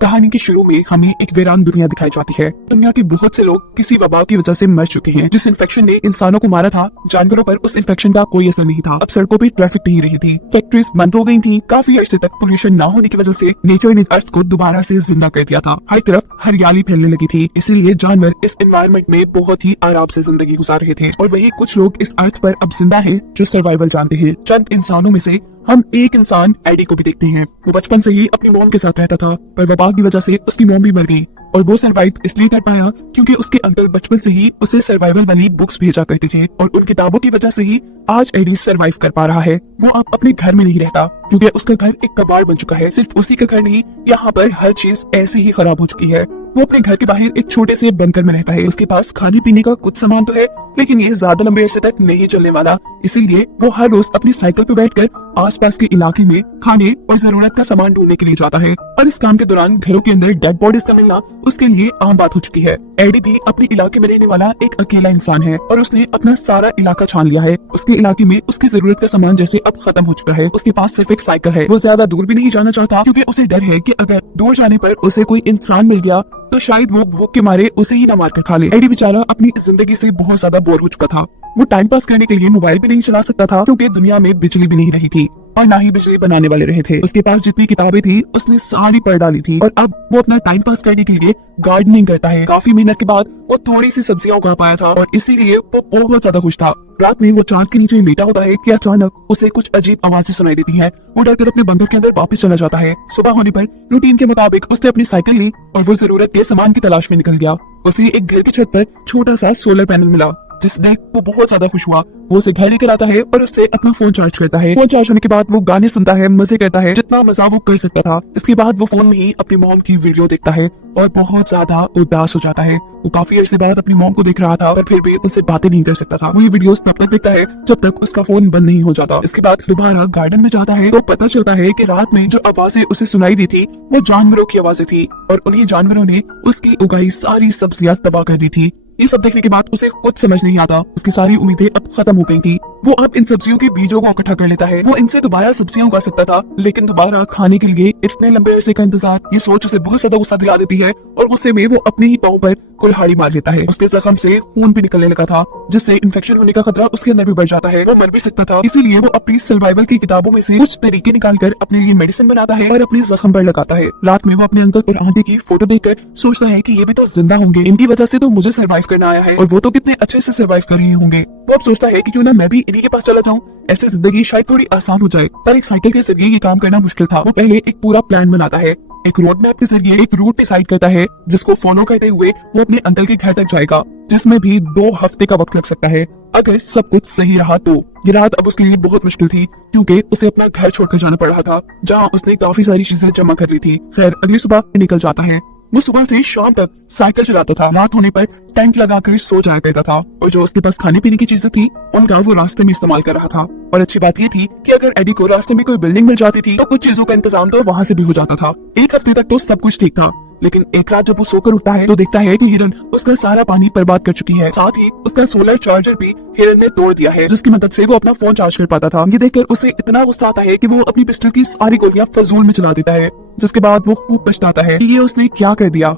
कहानी के शुरू में हमें एक वीरान दुनिया दिखाई जाती है। दुनिया के बहुत से लोग किसी वबा की वजह से मर चुके हैं। जिस इन्फेक्शन ने इंसानों को मारा था, जानवरों पर उस इन्फेक्शन का कोई असर नहीं था। अब सड़कों पर ट्रैफिक नहीं रही थी, फैक्ट्रीज बंद हो गई थी। काफी अर्से तक पोल्यूशन न होने की वजह से नेचर ने अर्थ को दोबारा से जिंदा कर दिया था। हर तरफ हरियाली फैलने लगी थी, इसीलिए जानवर इस एनवायरनमेंट में बहुत ही आराम से जिंदगी गुजार रहे थे। और वही कुछ लोग इस अर्थ पर अब जिंदा हैं जो सर्वाइवल जानते हैं। चंद इंसानों में से हम एक इंसान एडी को भी देखते हैं। वो बचपन से ही अपनी मॉम के साथ रहता था, पर वबा की वजह से उसकी मॉम भी मर गई और वो सर्वाइव इसलिए कर पाया क्योंकि उसके अंकल बचपन से ही उसे सर्वाइवल वाली बुक्स भेजा करते थे और उन किताबों की वजह से ही आज एडी सर्वाइव कर पा रहा है। वो अब अपने घर में नहीं रहता क्योंकि उसका घर एक कबाड़ बन चुका है। सिर्फ उसी का घर नहीं, यहाँ पर हर चीज ऐसे ही खराब हो चुकी है। वो अपने घर के बाहर एक छोटे से बंकर में रहता है। उसके पास खाने पीने का कुछ सामान तो है, लेकिन ये ज्यादा लंबे अरसे तक नहीं चलने वाला। इसीलिए वो हर रोज अपनी साइकिल पे बैठकर आसपास के इलाके में खाने और जरूरत का सामान ढूंढने के लिए जाता है। और इस काम के दौरान घरों के अंदर डेड बॉडीज का मिलना उसके लिए आम बात हो चुकी है। एडी भी अपने इलाके में रहने वाला एक अकेला इंसान है और उसने अपना सारा इलाका छान लिया है। उसके इलाके में उसकी जरूरत का सामान जैसे अब खत्म हो चुका है। उसके पास सिर्फ एक साइकिल है। वो ज्यादा दूर भी नहीं जाना चाहता क्योंकि उसे डर है कि अगर दूर जाने पर उसे कोई इंसान मिल गया तो शायद वो भूख के मारे उसे ही न मार कर खा ले। एडी बेचारा अपनी जिंदगी से बहुत ज्यादा बोर हो चुका था। वो टाइम पास करने के लिए मोबाइल भी नहीं चला सकता था क्योंकि दुनिया में बिजली भी नहीं रही थी और ना ही बिजली बनाने वाले रहे थे। उसके पास जितनी किताबें थी उसने सारी पढ़ डाली थी और अब वो अपना टाइम पास करने के लिए गार्डनिंग करता है। काफी मेहनत के बाद वो थोड़ी सी सब्जियां उगा पाया था और इसीलिए वो बहुत ज्यादा खुश था। रात में वो चांद के नीचे लेटा होता है कि अचानक उसे कुछ अजीब आवाजें सुनाई देती हैं। वो डरकर अपने बंकर के अंदर वापस चला जाता है। सुबह होने पर रूटीन के मुताबिक उसने अपनी साइकिल ली और वो जरूरत के सामान की तलाश में निकल गया। उसे एक घर की छत पर छोटा सा सोलर पैनल मिला जिसने वो बहुत ज्यादा खुश हुआ। वो उसे घर लेकर आता है और उससे अपना फोन चार्ज करता है। फोन चार्ज होने के बाद वो गाने सुनता है, मजे करता है, जितना मजा वो कर सकता था। इसके बाद वो फोन में ही अपनी मॉम की वीडियो देखता है और बहुत ज्यादा उदास हो जाता है। वो काफी अर्से बाद अपनी मॉम को देख रहा था पर फिर भी उनसे बातें नहीं कर सकता था। वो ये वीडियोस तब तक देखता है जब तक उसका फोन बंद नहीं हो जाता। इसके बाद दोबारा गार्डन में जाता है तो पता चलता है कि रात में जो आवाजें उसे सुनाई दी थी वो जानवरों की आवाजें थी और उन्हीं जानवरों ने उसकी उगाई सारी सब्जियां तबाह कर दी थी। ये सब देखने के बाद उसे कुछ समझ नहीं आता। उसकी सारी उम्मीदें अब खत्म हो गई थी। वो अब इन सब्जियों के बीजों को इकट्ठा कर लेता है। वो इनसे दोबारा सब्जियां उगा सकता था, लेकिन दोबारा खाने के लिए इतने लंबे अरसे का इंतजार, ये सोच उसे बहुत ज्यादा गुस्सा दिला देती है और गुस्से में वो अपने ही पांव पर कुल्हाड़ी मार लेता है। उसके जख्म से खून भी निकलने लगा था, जिससे इन्फेक्शन होने का खतरा उसके अंदर भी बढ़ जाता है। वो मर भी सकता था। इसीलिए वो अपनी सर्वाइवल की किताबों में से कुछ तरीके निकालकर अपने लिए मेडिसिन बनाता है और अपने जख्म पर लगाता है। रात में वो अपने अंकल और आंटी की फोटो देखकर सोचता है कि ये भी तो जिंदा होंगे, इनकी वजह से तो मुझे सर्वाइव करना आया है और वो तो कितने अच्छे से सर्वाइव कर रहे होंगे। वो अब सोचता है कि क्यों ना मैं भी इन्हीं के पास चला जाऊं, ऐसे जिंदगी शायद थोड़ी आसान हो जाए। पर एक साइकिल के जरिए ये काम करना मुश्किल था। वो पहले एक पूरा प्लान बनाता है। एक रोड मैप के जरिए एक रूट डिसाइड करता है जिसको फॉलो करते हुए वो अपने अंकल के घर तक जाएगा, जिसमें भी 2 हफ्ते का वक्त लग सकता है अगर सब कुछ सही रहा तो। ये रात अब उसके लिए बहुत मुश्किल थी क्योंकि उसे अपना घर छोड़कर जाना पड़ रहा था जहाँ उसने काफी सारी चीजें जमा कर ली थी। खैर अगली सुबह निकल जाता है। वो सुबह से शाम तक साइकिल चलाता था। रात होने पर टेंट लगाकर सो जाया करता था और जो उसके पास खाने पीने की चीजें थी उनका वो रास्ते में इस्तेमाल कर रहा था। और अच्छी बात ये थी कि अगर एडी को रास्ते में कोई बिल्डिंग मिल जाती थी तो कुछ चीजों का इंतजाम तो वहाँ से भी हो जाता था। एक हफ्ते तक तो सब कुछ ठीक था, लेकिन एक रात जब वो सोकर उठता है तो देखता है कि हिरन उसका सारा पानी बर्बाद कर चुकी है। साथ ही उसका सोलर चार्जर भी हिरन ने तोड़ दिया है, जिसकी मदद से वो अपना फोन चार्ज कर पाता था। ये देखकर उसे इतना गुस्सा आता है कि वो अपनी पिस्टल की सारी गोलियां फजूल में चला देता है, जिसके बाद वो खूब पछताता है कि ये उसने क्या कर दिया।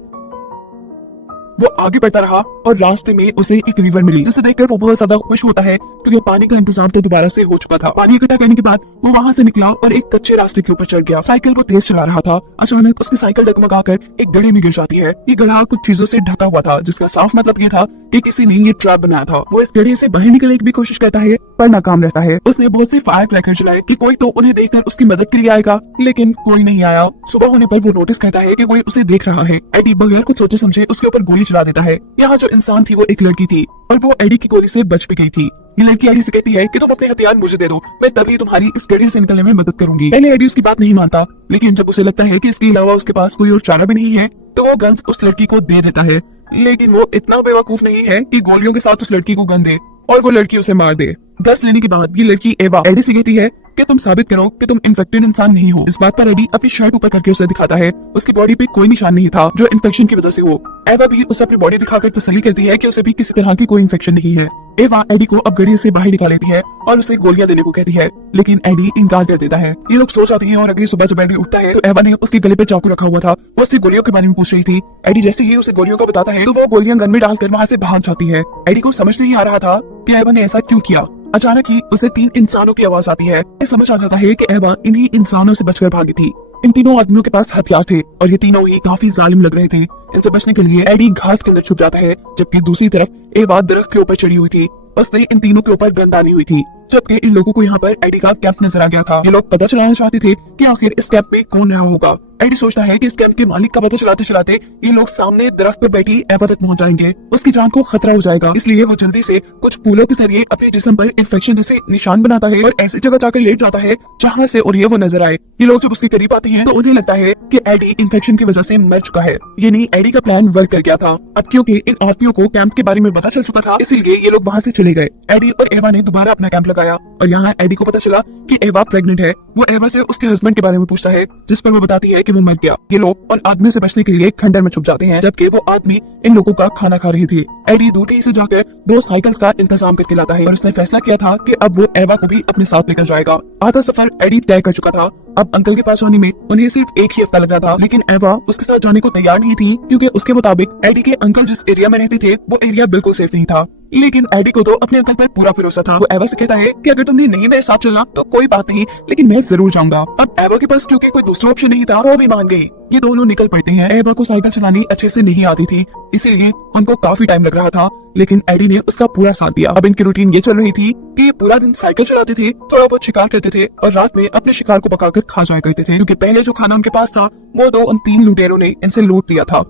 वो आगे बढ़ता रहा और रास्ते में उसे एक रिवर मिली, जिसे देखकर वो बहुत ज्यादा खुश होता है क्योंकि पानी का इंतजाम तो दोबारा से हो चुका था। पानी इकट्ठा करने के बाद वो वहाँ से निकला और एक कच्चे रास्ते के ऊपर चढ़ गया। साइकिल वो तेज चला रहा था। अचानक उसकी साइकिल डगमगाकर एक गड्ढे में गिर जाती है। ये गड्ढा कुछ चीजों से ढका हुआ था, जिसका साफ मतलब ये था कि किसी ने ये ट्रैप बनाया था। वो इस गड्ढे से बाहर निकलने की भी कोशिश करता है पर नाकाम रहता है। उसने बहुत से फायर क्रैकर चलाए कि कोई तो उन्हें देखकर उसकी मदद के लिए आएगा, लेकिन कोई नहीं आया। सुबह होने पर वो नोटिस करता है कि कोई उसे देख रहा है। एडी बगैर कुछ सोचे समझे उसके ऊपर गोली चला देता है। यहाँ जो इंसान थी वो एक लड़की थी और वो एडी की गोली से बच भी गई थी। ये लड़की एडी से कहती है कि तुम अपने हथियार मुझे दे दो, मैं तभी तुम्हारी इस गड्ढे से निकलने में मदद करूंगी। पहले एडी उसकी बात नहीं मानता, लेकिन जब उसे लगता है कि इसके अलावा उसके पास कोई और चारा भी नहीं है तो वो गन्स उस लड़की को दे देता है। लेकिन वो इतना बेवकूफ नहीं है कि गोलियों के साथ उस लड़की को गन दे और वो लड़की उसे मार दे। 10 लेने के बाद ये लड़की एवा एडी से कहती है कि तुम साबित करो कि तुम इन्फेक्टेड इंसान नहीं हो। इस बात पर एडी अपनी शर्ट ऊपर करके उसे दिखाता है। उसकी बॉडी पे कोई निशान नहीं था जो इन्फेक्शन की वजह से हो। एवा भी उसे अपनी बॉडी दिखाकर तसल्ली करती है कि उसे भी किसी तरह की कोई इन्फेक्शन नहीं है। एवा एडी को अब गड़ी से बाहर निकाल लेती है और उसे गोलियां देने को कहती है, लेकिन एडी इनकार कर देता है। ये लोग सो जाते हैं और अगली सुबह जब एडी उठता है तो एवा ने उसके गले पे चाकू रखा हुआ था। वो उससे गोलियों के बारे में पूछ रही थी। एडी जैसे ही उसे गोलियों को बताता है तो वो गोलियां गन में डालकर वहाँ से भाग जाती है। एडी को समझ नहीं आ रहा था कि एवा ने ऐसा क्यों किया। अचानक ही उसे 3 इंसानों की आवाज आती है। ये समझ आ जाता है कि एवा इन्हीं इंसानों से बचकर भागी थी। इन तीनों आदमियों के पास हथियार थे और ये तीनों ही काफी जालिम लग रहे थे। इनसे बचने के लिए एडी घास के अंदर छुप जाता है, जबकि दूसरी तरफ एवा दरख्त के ऊपर चढ़ी हुई थी। उसने इन तीनों के ऊपर गन डाली हुई थी, जबकि इन लोगों को यहाँ पर एडी का कैंप नजर आ गया था। ये लोग पता चलाना चाहते थे कि आखिर इस कैंप में कौन रहा होगा। एडी सोचता है कि इस कैंप के मालिक का पता चलाते चलाते ये लोग सामने दरख्त पर बैठी एवा तक पहुंच जाएंगे। उसकी जान को खतरा हो जाएगा, इसलिए वो जल्दी से कुछ फूलों के जरिए अपने जिस्म पर इन्फेक्शन जैसे निशान बनाता है और ऐसी जगह जाकर लेट जाता है जहाँ से और ये वो नजर आए। ये लोग जब उसके करीब आते हैं तो उन्हें लगता है कि एडी इन्फेक्शन की वजह से मर चुका है। यानी एडी का प्लान वर्क कर गया था। अब क्योंकि इन आदमियों को कैंप के बारे में पता चल चुका था, इसीलिए ये लोग वहाँ से चले गए। एडी और एवा ने दोबारा अपना कैंप लगाया और यहाँ एडी को पता चला कि एवा प्रेग्नेंट है। वो एवा से उसके हस्बैंड के बारे में पूछता है, जिस पर वो बताती है कि वो मर गया। ये लोग उन आदमियों से बचने के लिए खंडर में छुप जाते हैं, जबकि वो आदमी इन लोगों का खाना खा रही थी। एडी दूर कहीं से जाकर 2 साइकिल्स का इंतजाम करके लाता है और उसने फैसला किया था कि अब वो एवा को भी अपने साथ लेकर जाएगा। आधा सफर एडी तय कर चुका था। अब अंकल के पास आने में उन्हें सिर्फ 1 ही हफ्ता लग रहा था, लेकिन एवा उसके साथ जाने को तैयार नहीं थी, क्योंकि उसके मुताबिक एडी के अंकल जिस एरिया में रहते थे वो एरिया बिल्कुल सेफ नहीं था। लेकिन एडी को तो अपने अंकल पर पूरा भरोसा था। वो एवा से कहता है कि अगर तुमने नहीं मेरे साथ चलना तो कोई बात नहीं, लेकिन मैं जरूर जाऊंगा। अब एवा के पास क्योंकि कोई दूसरा ऑप्शन नहीं था, वो भी मान गई। ये दोनों निकल पड़ते हैं। एवा को साइकिल चलानी अच्छे से नहीं आती थी, इसीलिए उनको काफी टाइम लग रहा था, लेकिन एडी ने उसका पूरा साथ दिया। अब इनकी रूटीन ये चल रही थी कि ये पूरा दिन साइकिल चलाते थे, थोड़ा बहुत शिकार करते थे और रात में अपने शिकार को पकाकर खा जाया करते थे, क्योंकि पहले जो खाना उनके पास था वो तो उन 3 लुटेरों ने इनसे लूट लिया था।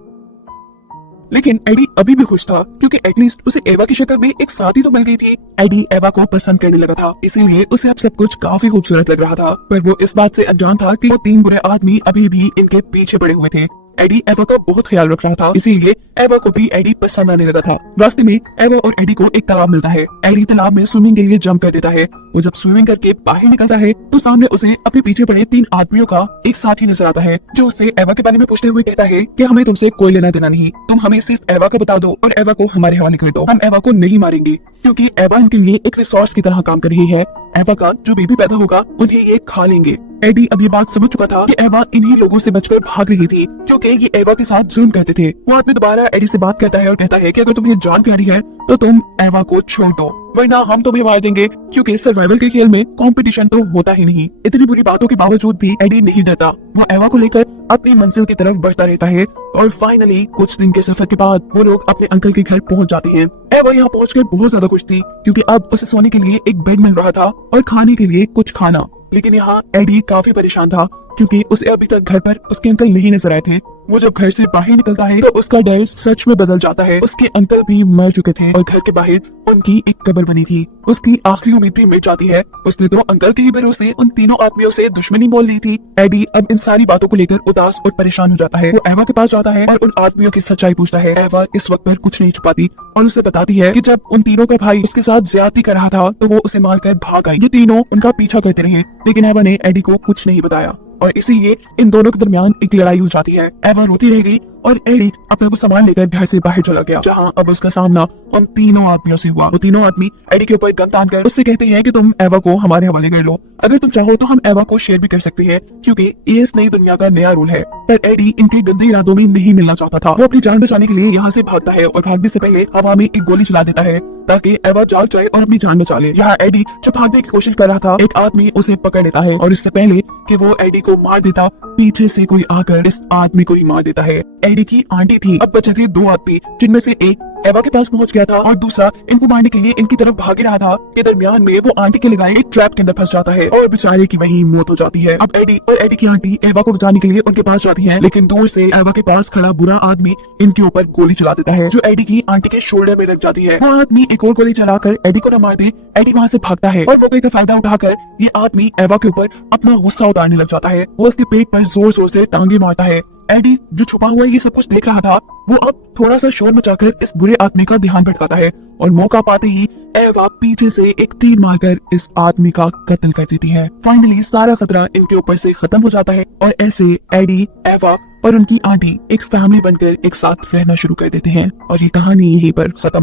लेकिन एडी अभी भी खुश था, क्योंकि एटलीस्ट उसे एवा की शक्ल में एक साथी तो मिल गई थी। एडी एवा को पसंद करने लगा था, इसीलिए उसे अब सब कुछ काफी खूबसूरत लग रहा था। पर वो इस बात से अनजान था कि वो 3 बुरे आदमी अभी भी इनके पीछे पड़े हुए थे। एडी एवा का बहुत ख्याल रख रहा था, इसीलिए एवा को भी एडी पसंद आने लगा था। रास्ते में एवा और एडी को एक तालाब मिलता है। एडी तालाब में स्विमिंग के लिए जंप कर देता है। वो जब स्विमिंग करके बाहर निकलता है तो सामने उसे अपने पीछे पड़े 3 आदमियों का एक साथी नजर आता है, जो उससे एवा के बारे में पूछते हुए कहता है कि हमें तुमसे कोई लेना देना नहीं, तुम हमें सिर्फ एवा का बता दो और एवा को हमारे हवाले कर दो। हम एवा को नहीं मारेंगे, क्योंकि एवा इनके लिए एक रिसोर्स की तरह काम कर रही है। एवा का जो बेबी पैदा होगा उन्हें ये खा लेंगे। एडी अब ये बात समझ चुका था कि एवा इन्हीं लोगों से बचकर भाग रही थी, क्योंकि ये एवा के साथ जुल्म करते थे। वो आदमी दोबारा एडी से बात करता है और कहता है कि अगर तुम्हें जान प्यारी है तो तुम एवा को छोड़ दो, वरना हम तुम्हें मार देंगे, क्योंकि सर्वाइवल के खेल में कंपटीशन तो होता ही नहीं। इतनी बुरी बातों के बावजूद भी एडी नहीं डरता। वो एवा को लेकर अपनी मंजिल की तरफ बढ़ता रहता है और फाइनली कुछ दिन के सफर के बाद वो लोग अपने अंकल के घर पहुंच जाते हैं। एवा यहाँ पहुंचकर बहुत ज्यादा खुश थी, क्योंकि अब उसे सोने के लिए एक बेड मिल रहा था और खाने के लिए कुछ खाना। लेकिन यहाँ एडी काफी परेशान था, क्योंकि उसे अभी तक घर पर उसके अंकल नहीं नजर आए थे। वो जब घर से बाहर निकलता है तो उसका डर सच में बदल जाता है। उसके अंकल भी मर चुके थे और घर के बाहर उनकी एक कब्र बनी थी। उसकी आखिरी उम्मीद भी मिट जाती है। उसने तो अंकल के ही भरोसे उन तीनों आदमियों से दुश्मनी मोल ली थी। एडी अब इन सारी बातों को लेकर उदास और परेशान हो जाता है। वो एवा के पास जाता है और उन आदमियों की सच्चाई पूछता है। एवा इस वक्त पर कुछ नहीं छुपाती और उसे बताती है कि जब उन तीनों का भाई उसके साथ ज्यादती कर रहा था तो वो उसे मारकर भाग आई। ये तीनों उनका पीछा करते रहे, लेकिन एवा ने एडी को कुछ नहीं बताया और इसीलिए इन दोनों के दरमियान एक लड़ाई हो जाती है। एवा रोती रह गई और एडी अपने को सामान लेकर घर से बाहर चला गया, जहां अब उसका सामना उन तीनों आदमियों से हुआ। वो तीनों आदमी एडी के ऊपर गन तानकर उससे कहते हैं कि तुम एवा को हमारे हवाले कर लो, अगर तुम चाहो तो हम एवा को शेयर भी कर सकते हैं, क्योंकि ये इस नई दुनिया का नया रूल है। पर एडी इनके गंदे इरादों में नहीं मिलना चाहता था। वो अपनी जान बचाने के लिए यहाँ से भागता है और भागने से पहले हवा में एक गोली चला देता है ताकि एवा जाग जाए और अपनी जान बचा ले। यहाँ एडी जब भागने की कोशिश कर रहा था, एक आदमी उसे पकड़ लेता है और इससे पहले कि वो एडी को मार देता, पीछे से कोई आकर इस आदमी को ही मार देता है। एडी की आंटी थी। अब बचे थे 2 आदमी, जिनमें से एक एवा के पास पहुंच गया था और दूसरा इनको मारने के लिए इनकी तरफ भाग रहा था। के दरमियान में वो आंटी के लगाए एक ट्रैप के अंदर फंस जाता है और बेचारे की वहीं मौत हो जाती है। अब एडी और एडी की आंटी एवा को बचाने के लिए उनके पास जाती हैं, लेकिन दूर से एवा के पास खड़ा बुरा आदमी इनके ऊपर गोली चला देता है, जो एडी की आंटी के शोल्डर में लग जाती है। वो आदमी एक और गोली चलाकर एडी को न मार दे, एडी वहाँ से भागता है और मौके का फायदा उठाकर ये आदमी एवा के ऊपर अपना गुस्सा उतारने लग जाता है। वो उसके पेट पर जोर जोर से टांगे मारता है। एडी जो छुपा हुआ ये सब कुछ देख रहा था, वो अब थोड़ा सा शोर मचाकर इस बुरे आदमी का ध्यान भटकाता है और मौका पाते ही एवा पीछे से एक तीर मारकर इस आदमी का कत्ल कर देती है। फाइनली सारा खतरा इनके ऊपर से खत्म हो जाता है और ऐसे एडी, एवा और उनकी आंटी एक फैमिली बनकर एक साथ रहना शुरू कर देते हैं और ये कहानी यहीं पर खत्म